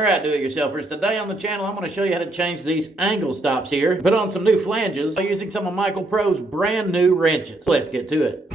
Alright, do-it-yourselfers, today on the channel I'm going to show you how to change these angle stops here. Put on some new flanges by using some of Michael Pro's brand new wrenches. Let's get to it.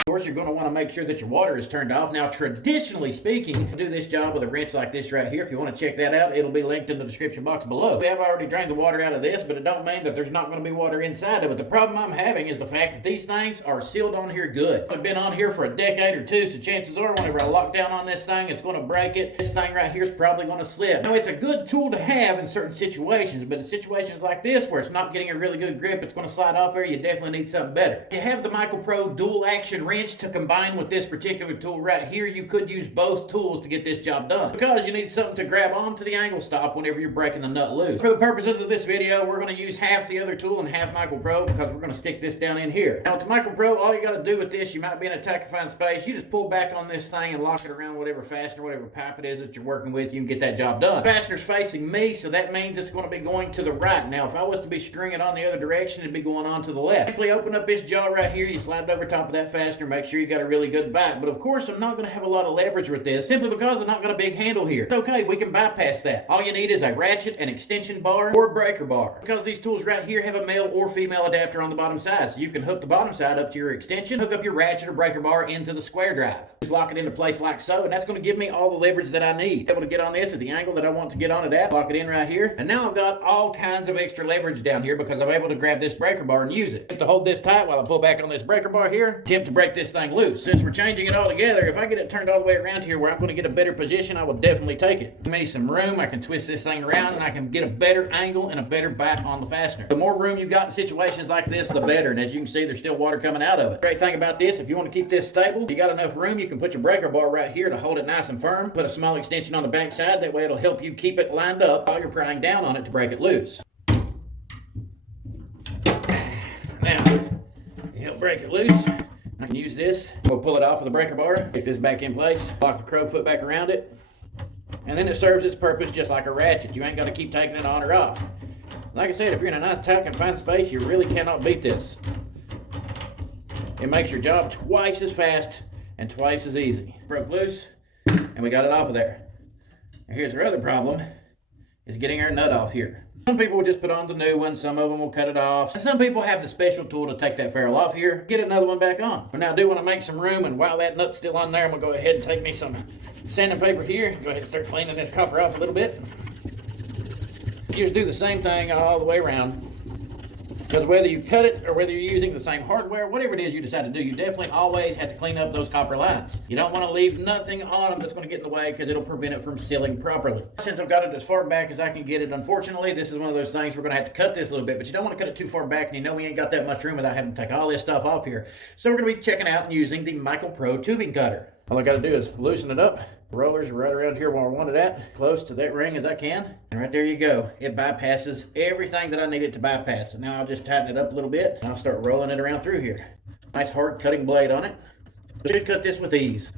Of course, you're going to want to make sure that your water is turned off. Now, traditionally speaking, you do this job with a wrench like this right here. If you want to check that out, it'll be linked in the description box below. We have already drained the water out of this, but it don't mean that there's not going to be water inside of it. The problem I'm having is the fact that these things are sealed on here good. I've been on here for a decade or two, so chances are whenever I lock down on this thing, it's going to break it. This thing right here is probably going to slip. Now, it's a good tool to have in certain situations, but in situations like this where it's not getting a really good grip, it's going to slide off there, you definitely need something better. You have the Michael Pro dual action wrench to combine with this particular tool right here. You could use both tools to get this job done because you need something to grab onto the angle stop whenever you're breaking the nut loose. For the purposes of this video, we're going to use half the other tool and half Michael Pro because we're going to stick this down in here. Now with the Michael Pro, all you got to do with this, you might be in a tight confined space, you just pull back on this thing and lock it around whatever fastener, whatever pipe it is that you're working with, you can get that job done. The fastener's facing me, so that means it's going to be going to the right. Now if I was to be screwing it on the other direction, it'd be going on to the left. Simply open up this jaw right here, you slide it over top of that fastener, make sure you got a really good bite. But of course, I'm not going to have a lot of leverage with this simply because I've not got a big handle here. It's okay, we can bypass that. All you need is a ratchet, an extension bar, or a breaker bar. Because these tools right here have a male or female adapter on the bottom side. So you can hook the bottom side up to your extension, hook up your ratchet or breaker bar into the square drive. Just lock it into place like so, and that's going to give me all the leverage that I need. Be able to get on this at the angle that I want to get on it at, lock it in right here. And now I've got all kinds of extra leverage down here because I'm able to grab this breaker bar and use it. To hold this tight while I pull back on this breaker bar here, attempt to break this thing loose. Since we're changing it all together, if I get it turned all the way around here where I'm going to get a better position, I will definitely take it. Give me some room, I can twist this thing around and I can get a better angle and a better bite on the fastener. The more room you've got in situations like this, the better. And as you can see, there's still water coming out of it. Great thing about this, if you want to keep this stable, if you got enough room, you can put your breaker bar right here to hold it nice and firm. Put a small extension on the back side, that way it'll help you keep it lined up while you're prying down on it to break it loose. Now, to help break it loose, I can use this. We'll pull it off with the breaker bar, get this back in place, lock the Crowfoot back around it, and then it serves its purpose just like a ratchet. You ain't got to keep taking it on or off. Like I said, if you're in a nice tight confined space, you really cannot beat this. It makes your job twice as fast and twice as easy. Broke loose, and we got it off of there. Now here's our other problem, is getting our nut off here. Some people will just put on the new one, some of them will cut it off. And some people have the special tool to take that ferrule off here, get another one back on. But now I do want to make some room, and while that nut's still on there, I'm going to go ahead and take me some sandpaper here. Go ahead and start cleaning this copper off a little bit. You just do the same thing all the way around. Because whether you cut it or whether you're using the same hardware, whatever it is you decide to do, you definitely always have to clean up those copper lines. You don't want to leave nothing on them that's going to get in the way because it'll prevent it from sealing properly. Since I've got it as far back as I can get it, unfortunately, this is one of those things we're going to have to cut this a little bit, but you don't want to cut it too far back, and you know we ain't got that much room without having to take all this stuff off here. So we're going to be checking out and using the Michael Pro tubing cutter. All I got to do is loosen it up. The rollers are right around here where I want it at, close to that ring as I can. And right there you go. It bypasses everything that I need it to bypass. And now I'll just tighten it up a little bit, and I'll start rolling it around through here. Nice hard cutting blade on it. Should cut this with ease.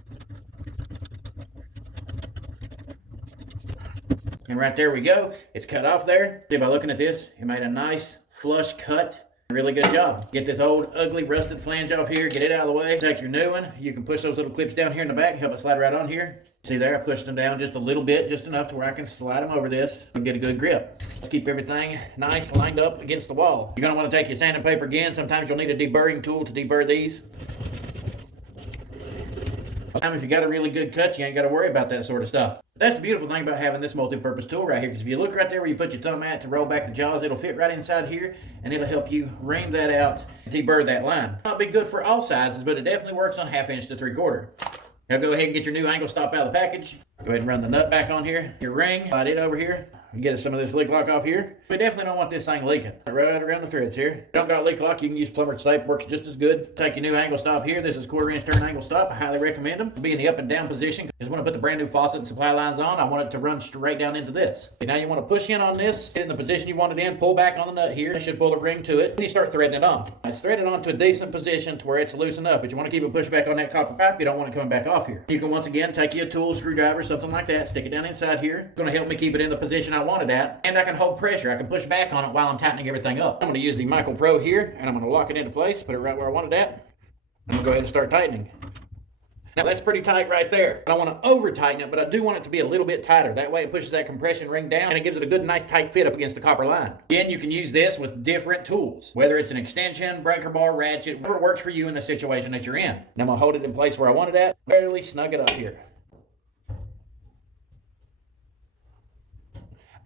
And right there we go. It's cut off there. See, by looking at this, it made a nice flush cut. Really good job. Get this old ugly rusted flange off here, get it out of the way. Take your new one. You can push those little clips down here in the back, help it slide right on here. See there, I pushed them down just a little bit, just enough to where I can slide them over this and get a good grip. Let's keep everything nice lined up against the wall. You're going to want to take your sandpaper again. Sometimes you'll need a deburring tool to deburr these. If you got a really good cut, you ain't got to worry about that sort of stuff. That's the beautiful thing about having this multi-purpose tool right here, because if you look right there where you put your thumb at to roll back the jaws, it'll fit right inside here, and it'll help you ream that out and deburr that line. Not be good for all sizes, but it definitely works on 1/2 inch to 3/4. Now go ahead and get your new angle stop out of the package. Go ahead and run the nut back on here. Your ring, slide it over here. You get some of this leak lock off here. We definitely don't want this thing leaking. Right around the threads here. If you don't got leak lock, you can use plumber's tape. Works just as good. Take your new angle stop here. This is 1/4 inch turn angle stop. I highly recommend them. Be in the up and down position, because when I put the brand new faucet and supply lines on, I want it to run straight down into this. Okay, now you want to push in on this, get in the position you want it in, pull back on the nut here. It should pull the ring to it. And you start threading it on. It's threaded on to a decent position to where it's loosened up, but you want to keep it pushed back on that copper pipe. You don't want it coming back off here. You can once again take you a tool, screwdriver, something like that, stick it down inside here. It's going to help me keep it in the position I want it at. And I can hold pressure. I can push back on it while I'm tightening everything up. I'm going to use the Michael Pro here, and I'm going to lock it into place, put it right where I want it at. I'm going to go ahead and start tightening. Now that's pretty tight right there. I don't want to over tighten it, but I do want it to be a little bit tighter. That way it pushes that compression ring down and it gives it a good nice tight fit up against the copper line. Again, you can use this with different tools, whether it's an extension, breaker bar, ratchet, whatever works for you in the situation that you're in. Now I'm gonna hold it in place where I want it at, barely snug it up here.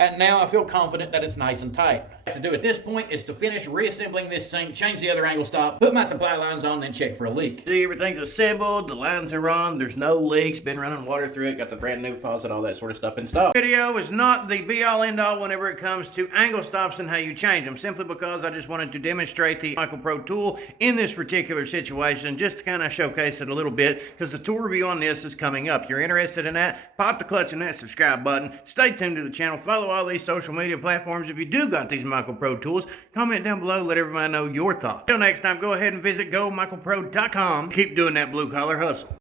And now I feel confident that it's nice and tight. What I have to do at this point is to finish reassembling this sink, change the other angle stop, put my supply lines on, then check for a leak. See, everything's assembled, the lines are on, there's no leaks, been running water through it, got the brand new faucet, all that sort of stuff installed. Video is not the be-all end-all whenever it comes to angle stops and how you change them, simply because I just wanted to demonstrate the michaelpro tool in this particular situation, just to kind of showcase it a little bit, because the tool review on this is coming up. If you're interested in that, pop the clutch on that subscribe button, stay tuned to the channel, follow all these social media platforms. If you do got these michaelpro tools, comment down below, let everybody know your thoughts. Until next time, go ahead and visit gomichaelpro.com. Keep doing that blue collar hustle.